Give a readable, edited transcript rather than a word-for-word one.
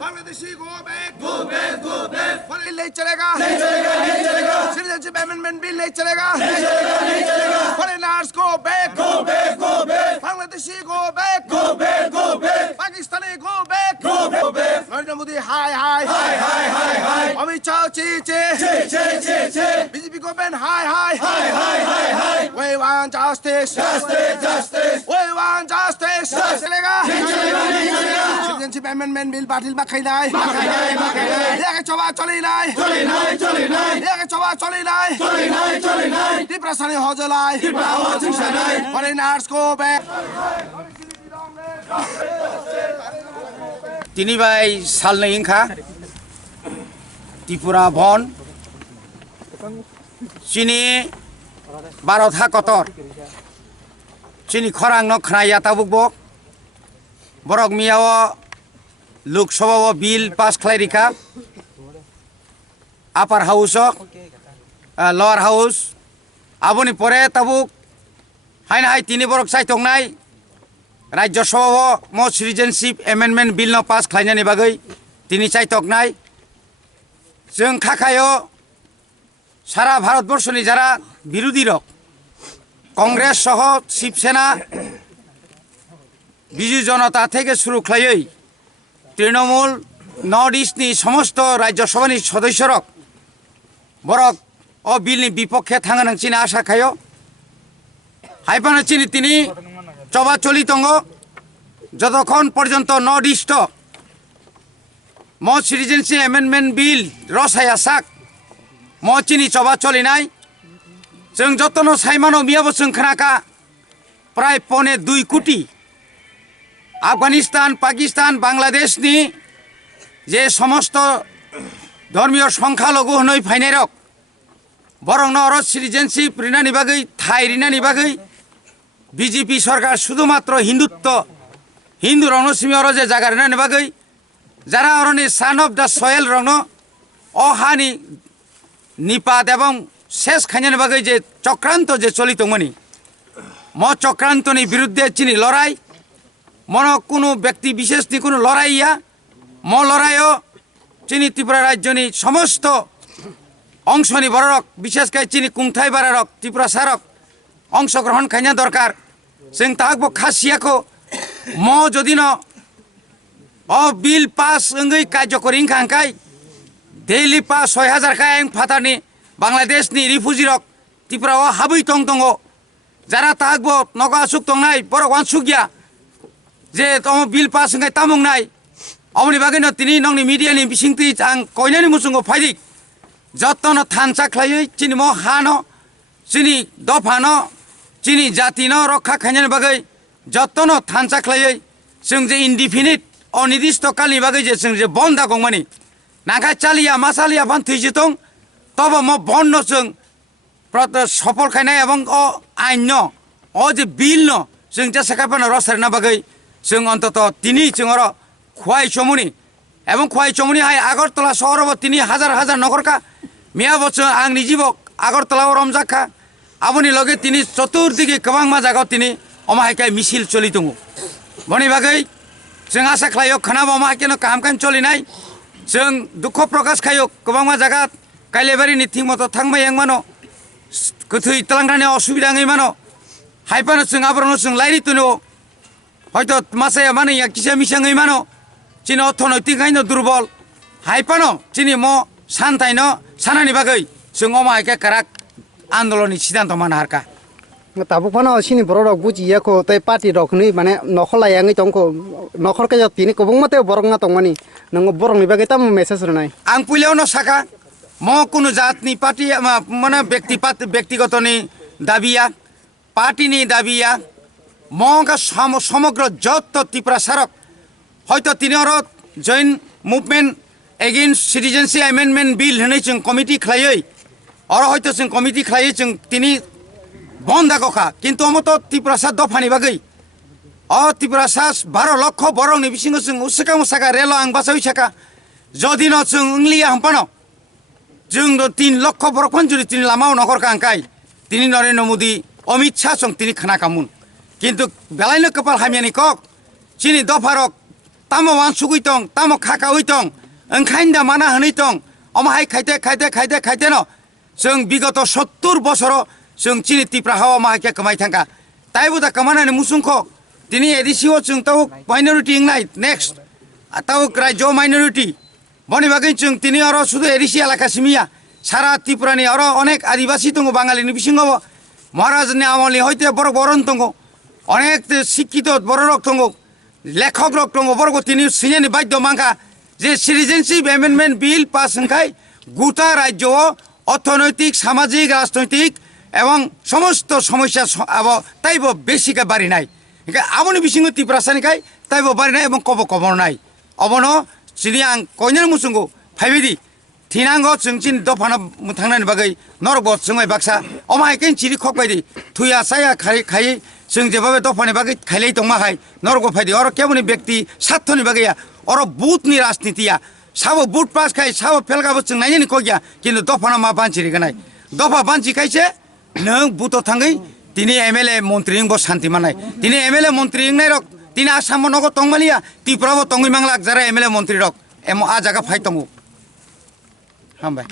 Bangladeshi go back, go back, go back. नहीं चलेगा, citizenship amendment bill नहीं चलेगा, foreigners go back, go back, go back. Bangladeshi go back, go back, go back. Pakistani go back, go back. Narendra Modi हाय हाय, हाय हाय हाय हाय. अमित शाह चे चे, BJP को ban hi hi, hi hi hi hi. We want justice, justice, justice. We want justice. चलेगा, citizenship amendment bill बातिल बाखाई नहीं, ये चोबा चली नहीं, ये चोबा चली नहीं, त्रिपुरा सानी हो जलाई, foreigners go back. তিনি ভাই সালনে ইংখা ত্রিপুরা বন চিনি ভারত হা কতর চিনি খরাং ন খানাইয়া তাবুকবক বরক মিয়াও লোকসভা বিল পাস খালাইরিকা আপার হাউস লোয়ার হাউস আবনি পরে তাবুক হাইনা হাই তিনি বরক চাইতংনাই राज्य सभा म सिटिजेनशिप एमेन्डमेन्ट बिल न पास खालायनायनि बागै दिनै चायतकनाय जों खाखायो सारा भारतबर्षनि जारा बिरोधी रक कंग्रेस सह शिवसेना बिजु जनता থেকে শুরু খালাयै তৃণমূল नर्थ इस्टनि समस्त राज्य सभानि सदस्यरक बरक अ बिलनि बिपक्षे थांगोन चिनि आशा खायो हाइपानो चिनि तिनि चबा चली दंग যতক্ষণ পর্যন্ত নর্থ ইস্ট ম সিটিজেনশিপ এমেন্ডমেন্ট বিল রসায়া সাক ম চিনি চবা চলি নাই जों যতন সাইমানো মিয়াবো जों खोनाका প্রায় 1.2 কোটি আফগানিস্তান পাকিস্তান বাংলাদেশনি যে সমস্ত ধর্মীয় সংখ্যালঘু হনই ফাইনারক বরং নর সিটিজেনশিপ রিনানি বাগৈ থাই রিনানি বাগৈ বিজেপি সরকার শুধুমাত্র হিন্দু রণসীমী অরজে জায়গা রেনানি বাগৈ যারা অরণি সান অফ দ্য সয়েল রং অহানি নিপাত এবং শেষ খাইনানি বাগৈ যে চক্রান্ত যে চলিতমনি ম চক্রান্তনি বিরুদ্ধে চিনি লড়াই মন কোনো ব্যক্তি বিশেষনি কোনো লড়াইয়া ম লড়াইও চিনি ত্রিপুরা রাজ্যনি সমস্ত অংশনি বড়রক বিশেষ করে চিনি কুংথাই বারারক ত্রিপুরা সারক অংশগ্রহণ খাইনা দরকার जों तागबो खासियाखौ म जदिन अ बिल पास अंगै कार्यकरी खांखाय डेली पास 6000 का एं फातानि बांग्लादेशनि रिफ्यूजी रक त्रिपुराव हाबै दङ जारा तागबो नगा सुक दंनाय बरक वान सुगिया जे तम बिल पास अंगै तामुंनाय अमनि बागैनो तिनि नंनि मिडियानि बिसिंति आं कयनानि मुसुंगो फाइदिक जतन थानसा खलायै चिनि म हानो चिनि दफानो चिनी जाति न रक्षा खाइनायनि बागै जतन थानसा खलायै जों जे इनडिफिनिट अनिर्दिष्ट कालनि बागै जे जों जे बन्द गंमानि नागा चालिया मासालिया बान थैजे दं तब म बन्द जों सफल खाइनाय एवं अ आइन न अ जे बिल न जों जे सकापानो रसारना बागै जों अन्तत तिनि जोंर खुवाइ चमुनि एवं खुवाइ चमुनि हाय आगरतला सहरबो तिनि हाजार हाजार नगरका मिया बच्चन आं निजिबक आगरतलाव रमजाखा आबुनि लगे तिनि चतुर्दिके गोबां जायगायाव तिनि अमाहायखाय मिছিল चलि दङ बनि बागै जों आसा खालायो खोनाबो अमाहायखायनो कामखान चलिनाय जों दुख प्रकाश खायो गोबां जायगा काइलेबारिनि थिं मतो थांबाय मानो गोथै तलांग्रानि असुबिदा मानो हायपानो जों आबरनो जों लाइरि तुनो हयतो मासाया माने या किसा मिसाङै मानो चिनि अर्थनैतिकैनो दुर्बल हायपानो चिनि म सानथायनो सानानि बागै जों अमाहायखाय काराक आन्दोलननि सिद्धान्त मानो हारका ताबुक फानो सिनि बरक बुजियाखौ तै पार्टी रखनि माने नखलायाङै तंखौ नखरके जतिनि कबुं मते बरंना तंमानि नंगो बरंनि बागै ताम मेसेज रनाय आं पुलियावनो साका म कुनु जातनि पार्टी মানে ব্যক্তিগতনি দাবিয়া পার্টিনি দাবিয়া মগা সমগ্র যত ত্রিপুরা সারক হয়তো তিনি joint movement against citizenship amendment bill হनै जों কমিটি খাইयै হয়তো जों কমিটি খাইयै जों তিনি বন্ধাগখা কিন্তু অমত ত্রিপুরা সার দফানি বাগৈ ত্রিপুরা সার 12 লক্ষ বরংনি বিসিङाव जों उसाका मुसाका रेल आं बासावै साका जदिन जों इंलिया हम्पानो जों 3 লক্ষ বরফন যদি তিনি লামাও নগর কাঙ্কাই তিনি নরেন্দ্र मोदी অমিত শাহ जों তিনি খানা কামুন কিন্তু বেলাইনো কপাল হামিয়ানি কক চিনি দফারক তামো ওয়ান সুগুইতং তামো খাকা উইতং ओंखायनो दा माना हनै दं अमाहाय खायते न जों बिगत 70 বছর जों चिनि टिप्रा हावा माहाके कमाय थांगा ताइबो दा कमानानै मुसुंखो दिनै एडिसिओ जों ताव माइनरिटी इंनाय नेक्स्ट ताव राज्य माइनरिटी बनि बागै जों दिनै आरो सुदु एडिसि एलाका सिमिया सारा त्रिपुरानि आरो अनेक आदिबासी दङ बाङालिनि बिसिङाव महाराजनि आमलनि हयते बर बरन दङ अनेक शिक्षित बर रक दङ लेखक रक दङ बरगो दिनै सिनेनि बाध्य मांगा যে সিটিজেনশিপ অ্যামেন্ডমেন্ট বিল পাস হনখাই গোটা রাজ্য অর্থনৈতিক সামাজিক রাজনৈতিক এবং সমস্ত সমস্যা তাইব বেশিকা বাড়ি নাই আমনি বিসিং ত্রিপুরাসানিখাই তাইব বাড়ি নাই এবং কব নাই অবন চিনি আং কইনার মুসুंगो फाइबेदि थिनांगो जों चिन दफाना थांनायनि बागै नरगो जोंय बाक्सा अमाहायकेन चिरि खकबायदि थुया साया खायै जों जेबाबे दफानि बागै खायलै दंमाहाय नरगो फायदि अर केबनि व्यक्ति साथनि बागैया अर बुथनि राजनीतिया साबो बुथ पास खाय साबो फेलगाबो जों नायनि कगिया किन्तु दफाना मा बानचिरि गनाय दफा बानचिखायसे नों बुथ थांगै दिनै एमएलए मन्त्रि इंबो शान्ति मानाय दिनै एमएलए मन्त्रि इंनाय रक दिनै आसाम नगो तंमालिया त्रिपुराबो तंगै मांगलाक जारा एमएलए मन्त्रि रक एम आ जागा फाय तंगो हामबाय।